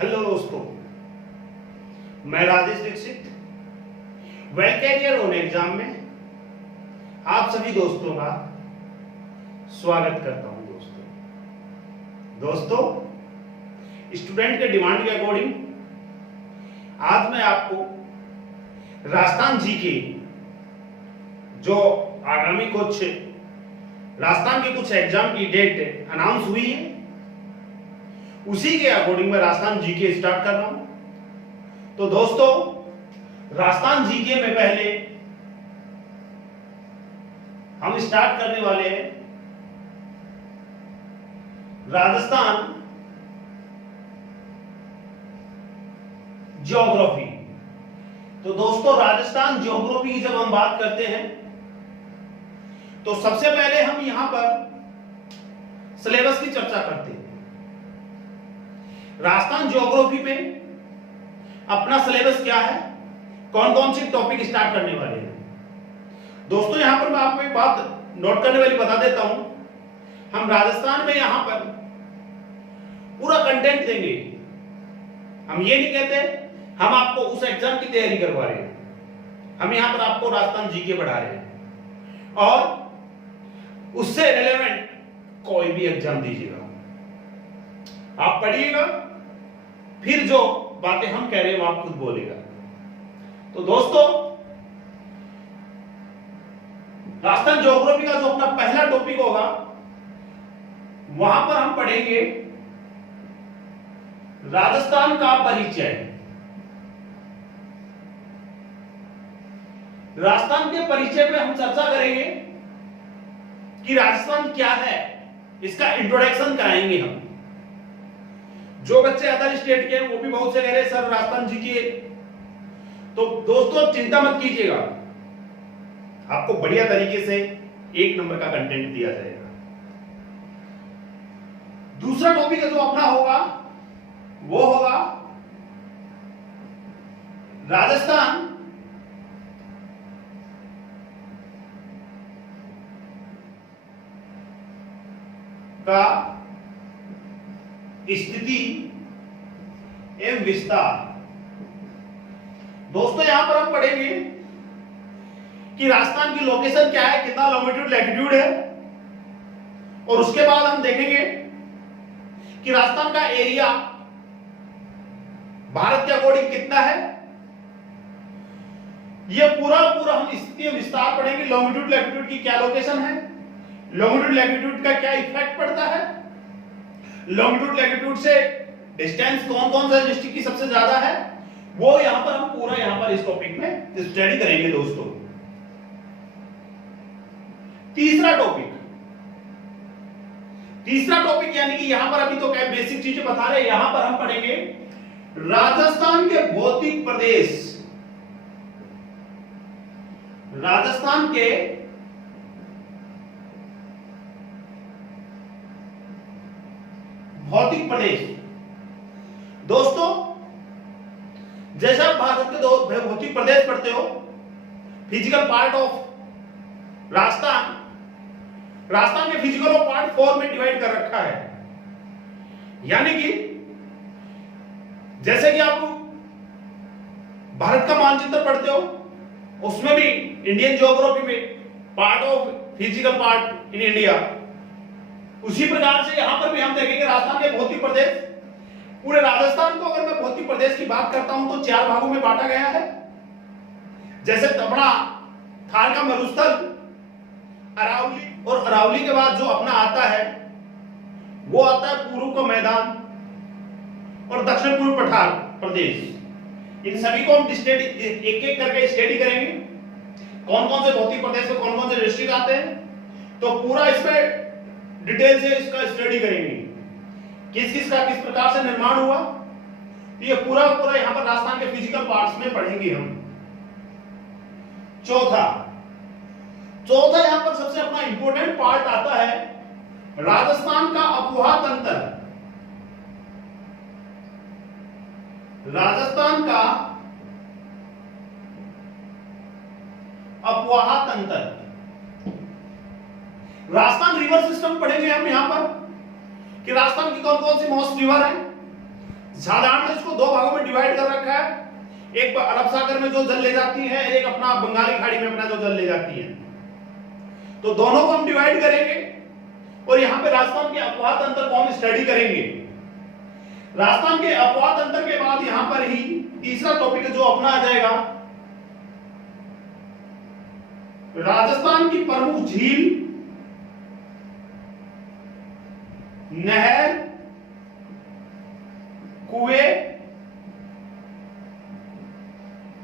Hello दोस्तों, मैं Rajesh Dixit well career on exam में आप सभी दोस्तों का स्वागत करता हूं। दोस्तों स्टूडेंट के डिमांड के अकॉर्डिंग आज मैं आपको राजस्थान जी के जो आगामी कुछ राजस्थान के कुछ एग्जाम की डेट अनाउंस हुई है, उसी के अकॉर्डिंग मैं राजस्थान जीके स्टार्ट कर रहा हूं। तो दोस्तों राजस्थान जीके में पहले हम स्टार्ट करने वाले हैं राजस्थान ज्योग्राफी। तो दोस्तों राजस्थान ज्योग्राफी की जब हम बात करते हैं तो सबसे पहले हम यहां पर सिलेबस की चर्चा करते हैं। राजस्थान ज्योग्राफी में अपना सिलेबस क्या है, कौन कौन से टॉपिक स्टार्ट करने वाले हैं। दोस्तों यहां पर मैं आपको एक बात नोट करने वाली बता देता हूं, हम राजस्थान में यहां पर पूरा कंटेंट देंगे। हम ये नहीं कहते हम आपको उस एग्जाम की तैयारी करवा रहे हैं, हम यहां पर आपको राजस्थान जीके पढ़ा रहे हैं और उससे रिलेवेंट कोई भी एग्जाम दीजिएगा, आप पढ़िएगा, फिर जो बातें हम कह रहे हैं वो आप खुद बोलेगा। तो दोस्तों राजस्थान ज्योग्राफी का जो अपना पहला टॉपिक होगा वहां पर हम पढ़ेंगे राजस्थान का परिचय। राजस्थान के परिचय पे हम चर्चा करेंगे कि राजस्थान क्या है, इसका इंट्रोडक्शन कराएंगे हम। जो बच्चे अदर स्टेट के हैं वो भी बहुत से कह रहे हैं सर राजस्थान जी के, तो दोस्तों चिंता मत कीजिएगा, आपको बढ़िया तरीके से 1 नंबर का कंटेंट दिया जाएगा। दूसरा टॉपिक जो अपना होगा वो होगा राजस्थान का स्थिति एवं विस्तार। दोस्तों यहां पर हम पढ़ेंगे कि राजस्थान की लोकेशन क्या है, कितना लॉन्गिट्यूड लैटिट्यूड है, और उसके बाद हम देखेंगे कि राजस्थान का एरिया भारत के अकॉर्डिंग कितना है। यह पूरा हम स्थिति एवं विस्तार पढ़ेंगे। लॉन्गिट्यूड लैटिट्यूड की क्या लोकेशन है, लॉन्गिट्यूड लैटिट्यूड का क्या इफेक्ट पड़ता है, लॉन्गिट्यूड लैटिट्यूड से डिस्टेंस कौन कौन से डिस्ट्रिक्ट की सबसे ज्यादा है, वो यहां पर हम पूरा यहां पर इस टॉपिक में स्टडी करेंगे। दोस्तों तीसरा टॉपिक यानी कि यहां पर अभी तो क्या बेसिक चीजें बता रहे हैं, यहां पर हम पढ़ेंगे राजस्थान के भौतिक प्रदेश। राजस्थान के भौतिक प्रदेश। दोस्तों जैसा आप भारत के दो भौतिक प्रदेश पढ़ते हो, फिजिकल पार्ट ऑफ राजस्थान के फिजिकल ऑफ पार्ट 4 में डिवाइड कर रखा है। यानी कि जैसे कि आप भारत का मानचित्र पढ़ते हो, उसमें भी इंडियन ज्योग्राफी में part of physical part in India, उसी प्रकार से यहां पर भी हम देखेंगे राजस्थान के भौतिक प्रदेश। पूरे राजस्थान को अगर मैं भौतिक प्रदेश की बात करता हूं तो 4 भागों में बांटा गया है। जैसे तपड़ा, थार का मरुस्थल, अरावली, और अरावली के बाद जो अपना आता है वो आता है पूर्व का मैदान और दक्षिण पूर्व पठार प्रदेश। इन सभी को हम एक एक करके स्टडी करेंगे, कौन कौन से भौतिक प्रदेश में कौन कौन से डिस्ट्रिक्ट आते हैं, तो पूरा इसमें डिटेल से इसका स्टडी करेंगे, किस प्रकार से निर्माण हुआ, ये पूरा यहां पर राजस्थान के फिजिकल पार्ट्स में पढ़ेंगे हम। चौथा यहां पर सबसे अपना इंपॉर्टेंट पार्ट आता है राजस्थान का अफवाह तंत्र। राजस्थान का अफवाह तंत्र। राजस्थान रिवर सिस्टम पढ़ेंगे हम यहां पर कि राजस्थान की कौन कौन सी मोस्ट रिवर है। साधारण इसको दो भागों में डिवाइड कर रखा है, एक अरब सागर में जो जल ले जाती है, एक अपना बंगाली खाड़ी में अपना जो जल ले जाती है। तो दोनों को हम डिवाइड करेंगे और यहां पे राजस्थान के अपवाद अंतर को हम स्टडी करेंगे। राजस्थान के अपवाद अंतर के बाद यहां पर ही तीसरा टॉपिक जो अपना आ जाएगा, राजस्थान की प्रमुख झील, नहर, कुएं,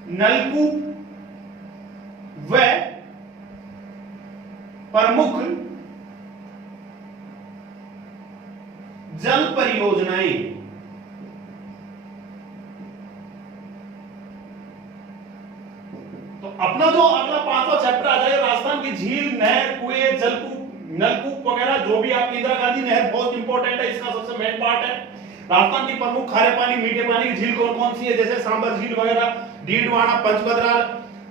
नलकूप व प्रमुख जल परियोजनाएं। तो अपना जो अगला पांचवा चैप्टर आ जाएगा, राजस्थान की झील, नहर, कुएं, जलकूप, नलकूप वगैरह, जो भी आपकी इंदिरा गांधी नहर बहुत इंपॉर्टेंट है, इसका सबसे मेन पार्ट है। राजस्थान की प्रमुख खारे पानी, मीठे पानी की झील कौन कौन सी है, जैसे सांबर झील वगैरह, डीडवाना, पंचभद्रा,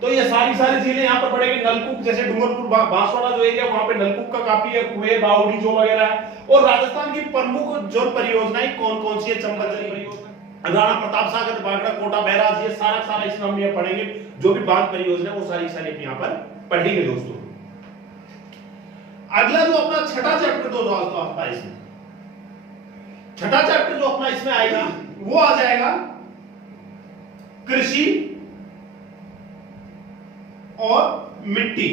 तो ये सारी झीलें यहाँ पर पड़ेगी। नलकूप जैसे डूंगरपुर, बांसवाड़ा जो एरिया, वहां पे नलकूप का काफी है, कुएं, बावड़ी जो वगैरह है। और राजस्थान की प्रमुख जल परियोजनाएं कौन कौन सी है, चंबल जल परियोजना, राणा प्रताप सागर, बागड़ा, कोटा, बैराज, ये सारा इसमें हम ये पढ़ेंगे। जो भी बांध परियोजना वो सारी यहाँ पर पढ़ेंगे दोस्तों। अगला जो अपना छठा चैप्टर दोस्तों आपका इसमें, छठा चैप्टर जो अपना इसमें आएगा वो आ जाएगा कृषि और मिट्टी।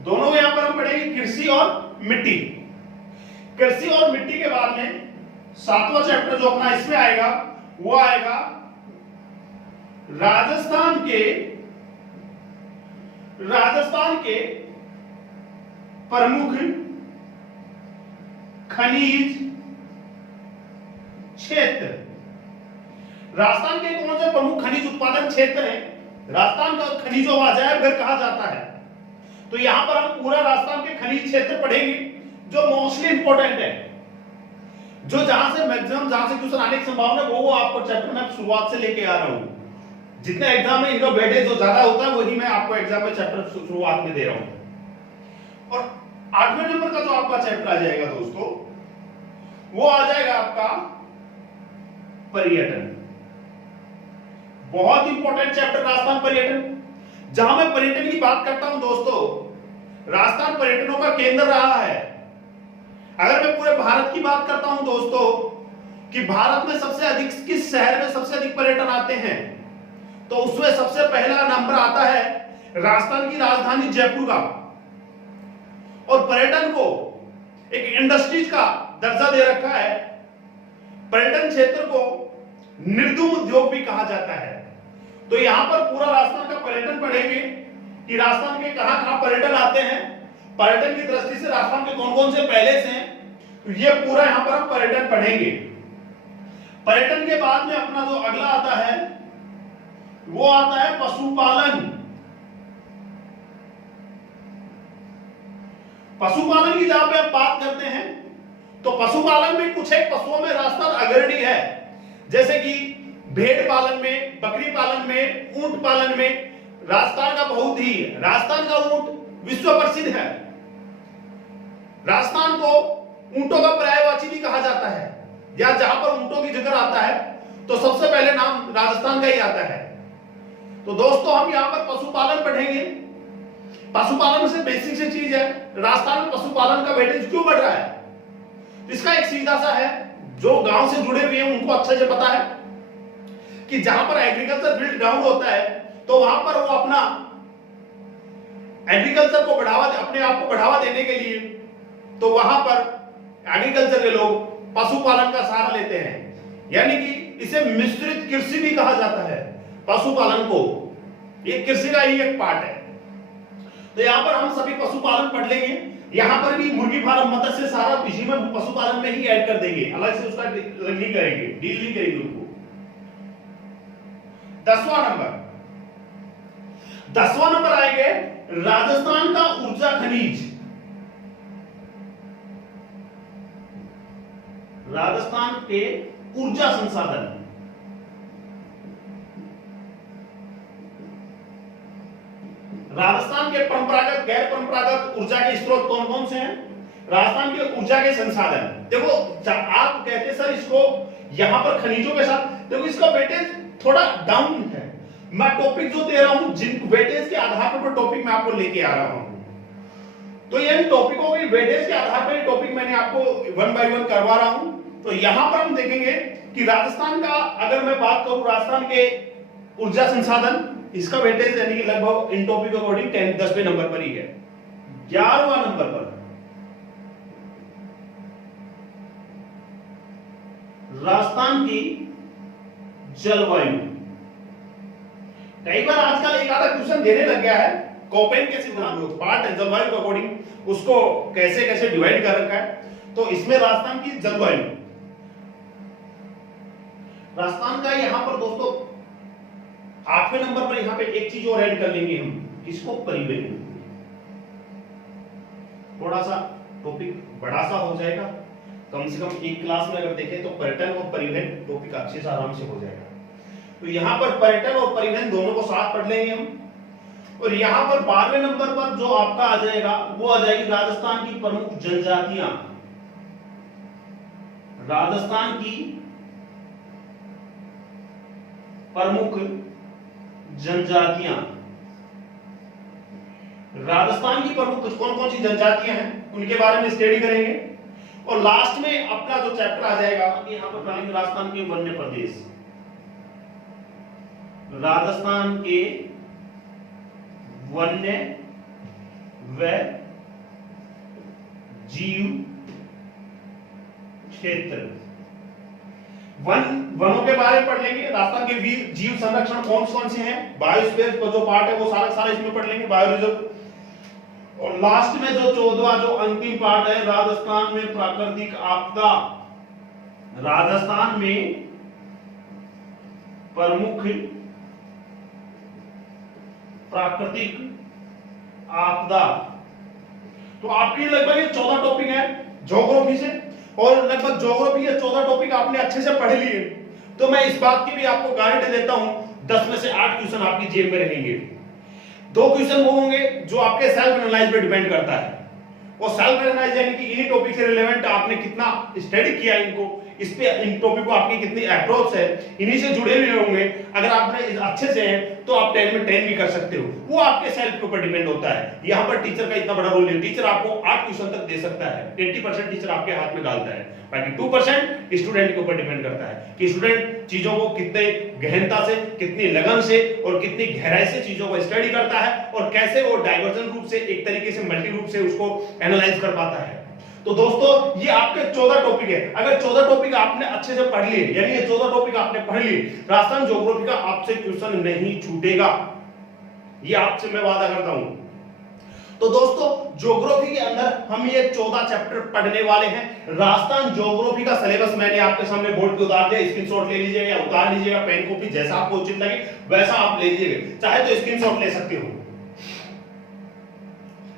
दोनों यहां पर हम पढ़ेंगे कृषि और मिट्टी। कृषि और मिट्टी के बाद में सातवां चैप्टर जो अपना इसमें आएगा वो आएगा राजस्थान के प्रमुख खनिज क्षेत्र। राजस्थान के कौन से प्रमुख खनिज उत्पादन क्षेत्र हैं? राजस्थान का खनिजों का अजायब घर कहा जाता है। तो यहां पर हम पूरा राजस्थान के खनिज क्षेत्र पढ़ेंगे जो मोस्टली इंपॉर्टेंट है, जो जहां से मैक्सिमम जहां से क्वेश्चन आने की संभावना वो आपको चैप्टर में शुरुआत से लेके आ रहा हूं। जितने एग्जाम में इनका वेटेज जो ज्यादा होता है वही मैं आपको एग्जाम में चैप्टर शुरुआत में दे रहा हूं। और 8वें नंबर का जो आपका चैप्टर आ जाएगा दोस्तों वो आ जाएगा आपका पर्यटन। बहुत इंपॉर्टेंट चैप्टर राजस्थान पर्यटन। जहां मैं पर्यटन की बात करता हूं दोस्तों, राजस्थान पर्यटनों का केंद्र रहा है। अगर मैं पूरे भारत की बात करता हूं दोस्तों कि भारत में सबसे अधिक किस शहर में सबसे अधिक पर्यटन आते हैं, तो उसमें सबसे पहला नंबर आता है राजस्थान की राजधानी जयपुर का। और पर्यटन को एक इंडस्ट्रीज का दर्जा दे रखा है। पर्यटन क्षेत्र को निर्दुम उद्योग भी कहा जाता है। तो यहां पर पूरा राजस्थान का पर्यटन पढ़ेंगे कि राजस्थान के कहां-कहां पर्यटन आते हैं, पर्यटन की दृष्टि से राजस्थान के कौन-कौन से पैलेस हैं, तो ये पूरा यहां पर हम पर्यटन पढ़ेंगे। पर्यटन के बाद में अपना जो अगला आता है वो आता है पशुपालन। पशुपालन की जहां पे आप बात करते हैं तो पशुपालन में कुछ एक पशुओं में राजस्थान अग्रणी है, जैसे कि भेड़ पालन में, बकरी पालन में, ऊंट पालन में राजस्थान का बहुत ही, राजस्थान का ऊंट विश्व प्रसिद्ध है। राजस्थान को ऊंटों का पर्यायवाची भी कहा जाता है, या जहां पर ऊंटों की जिक्र आता है तो सबसे पहले नाम राजस्थान का ही आता है। तो दोस्तों हम यहां पर पशुपालन पढ़ेंगे। पशुपालन से बेसिक से चीज है, राजस्थान में पशुपालन का वेटेज क्यों बढ़ रहा है? इसका एक सीधा सा है, जो गांव से जुड़े हुए हैं उनको अच्छे से पता है कि जहां पर एग्रीकल्चर फील्ड ग्राउंड होता है तो वहां पर वो अपना एग्रीकल्चर को बढ़ावा, अपने आप को बढ़ावा देने के लिए तो वहां पर एग्रीकल्चर के लोग पशुपालन का सहारा लेते हैं। यानी कि इसे मिश्रित कृषि भी कहा जाता है। पशुपालन को ये कृषि का ही एक पार्ट है। तो यहां पर हम सभी पशुपालन पढ़ लेंगे। यहां पर भी मुर्गी फार्म, मत्स्य, सारा इसी में पशुपालन में ही ऐड कर देंगे, अलग से उसका नहीं करेंगे, डील नहीं करेंगे उनको। 10वां नंबर आएंगे राजस्थान का ऊर्जा खनिज। राजस्थान के ऊर्जा संसाधन। राजस्थान के परंपरागत, गैर परंपरागत ऊर्जा के स्रोत कौन कौन से हैं? राजस्थान के ऊर्जा के संसाधन, देखो आप कहते हैं सर इसको यहां पर खनिजों के साथ, देखो इसका वेटेज थोड़ा डाउन है। मैं टॉपिक जो दे रहा हूं जिन वेटेज के आधार पर टॉपिक मैं आपको लेके आ रहा हूं, तो इन टॉपिकों की वेटेज के आधार पर टॉपिक मैंने आपको वन बाय वन करवा रहा हूं। तो यहां पर हम देखेंगे कि राजस्थान का, अगर मैं बात करूं राजस्थान के ऊर्जा संसाधन, इसका वेटेज यानी कि लगभग इन टॉपिक अकॉर्डिंग 10वें नंबर पर ही है। 11वां नंबर पर राजस्थान की जलवायु। कई बार आजकल एक आधा क्वेश्चन देने लग गया है, कोपेन के सिद्धांत पार्ट है जलवायु के अकॉर्डिंग उसको कैसे कैसे डिवाइड कर रखा है। तो इसमें राजस्थान की जलवायु, राजस्थान का यहां पर दोस्तों 8वें नंबर पर यहां पे एक चीज और ऐड कर लेंगे हम, किसको, परिवहन। थोड़ा सा टॉपिक बड़ा सा हो जाएगा, कम से कम एक क्लास में अगर देखें तो पर्यटन और परिवहन टॉपिक अच्छे से आराम से हो जाएगा। तो यहां पर पर्यटन और परिवहन दोनों को साथ पढ़ लेंगे हम। और यहां पर 12वें नंबर पर जो आपका आ जाएगा वो आ जाएगी राजस्थान की प्रमुख जनजातियां। राजस्थान की प्रमुख जनजातियां, राजस्थान की प्रमुख कौन कौन सी जनजातियां हैं उनके बारे में स्टडी करेंगे। और लास्ट में अपना जो चैप्टर आ जाएगा यहां पर पढ़ेंगे राजस्थान के वन्य प्रदेश, राजस्थान के वन्य व जीव क्षेत्र। वनों के बारे में पढ़ लेंगे, राजस्थान के जीव संरक्षण कौन से हैं, बायोस्फीयर का जो पार्ट है वो सारा इसमें पढ़ लेंगे, बायो रिजर्व। और लास्ट में जो 14वां जो अंतिम पार्ट है राजस्थान में प्राकृतिक आपदा, राजस्थान में प्रमुख प्राकृतिक आपदा। तो आपकी लगभग ये 14 टॉपिक है ज्योग्राफी से, और लगभग ज्योग्राफी के 14 टॉपिक आपने अच्छे से पढ़ लिए। तो मैं इस बात की भी आपको गारंटी देता हूं 10 में से 8 क्वेश्चन आपकी जेब में रहेंगे। 2 क्वेश्चन वो होंगे जो आपके सेल्फ एनालाइज पे डिपेंड करता है, और सेल्फ एनालाइज यानी कि इन्हीं टॉपिक से रिलेवेंट आपने कितना स्टडी किया इनको, इस पे इन टॉपिक को आपकी कितनी अप्रोच है, इन्हीं से जुड़े हुए होंगे। अगर आपने अच्छे से हैं तो आप 10 में 10 भी कर सकते हो, वो आपके सेल्फ के ऊपर डिपेंड होता है। यहाँ पर टीचर का इतना बड़ा रोल नहीं, टीचर आपको 8 क्वेश्चन तक दे सकता है, 80% टीचर आपके हाथ में डालता है, बाकी 2% स्टूडेंट के ऊपर डिपेंड करता है कि स्टूडेंट चीजों को कितने गहनता से, कितनी लगन से और कितनी गहराई से चीजों को स्टडी करता है, और कैसे वो डाइवर्जन रूप से, एक तरीके से मल्टी रूप से उसको एनालाइज कर पाता है। तो दोस्तों ये आपके 14 टॉपिक है। अगर 14 टॉपिक आपने अच्छे से पढ़ लिए, यानी ये 14 टॉपिक आपने पढ़ लिए, राजस्थान ज्योग्राफी का आपसे क्वेश्चन नहीं छूटेगा, ये आपसे मैं वादा करता हूं। तो दोस्तों ज्योग्राफी के अंदर हम ये 14 चैप्टर पढ़ने वाले हैं। राजस्थान ज्योग्राफी का सिलेबस मैंने आपके सामने बोर्ड पे उतार दिया, स्क्रीनशॉट ले लीजिएगा या उतार लीजिएगा, पेन कॉपी जैसा आपको उचित लगे वैसा आप ले लीजिएगा, चाहे तो स्क्रीनशॉट ले सकते हो।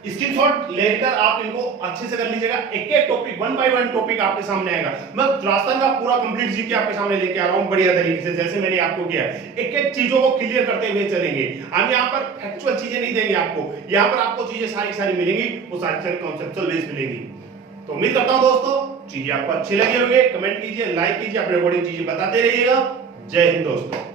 स्क्रीनशॉट लेकर आप इनको अच्छे से कर लीजिएगा। एक एक टॉपिक, 1 बाय 1 टॉपिक आपके सामने आएगा। मैं राजस्थान का पूरा कंप्लीट जीके आपके सामने लेके आ रहा हूं बढ़िया तरीके से, जैसे मैंने आपको किया। एक एक चीजों को क्लियर करते हुए चलेंगे। हम यहाँ पर फैक्चुअल चीजें नहीं देंगे आपको, यहाँ पर आपको चीजें सारी मिलेंगी, वो सारी कॉन्सेप्चुअल बेस मिलेंगी। तो उम्मीद करता हूं दोस्तों चीजें आपको अच्छी लगी होंगी। कमेंट कीजिए, लाइक कीजिए, अपने अकॉर्डिंग चीजें बताते रहिएगा। जय हिंद दोस्तों।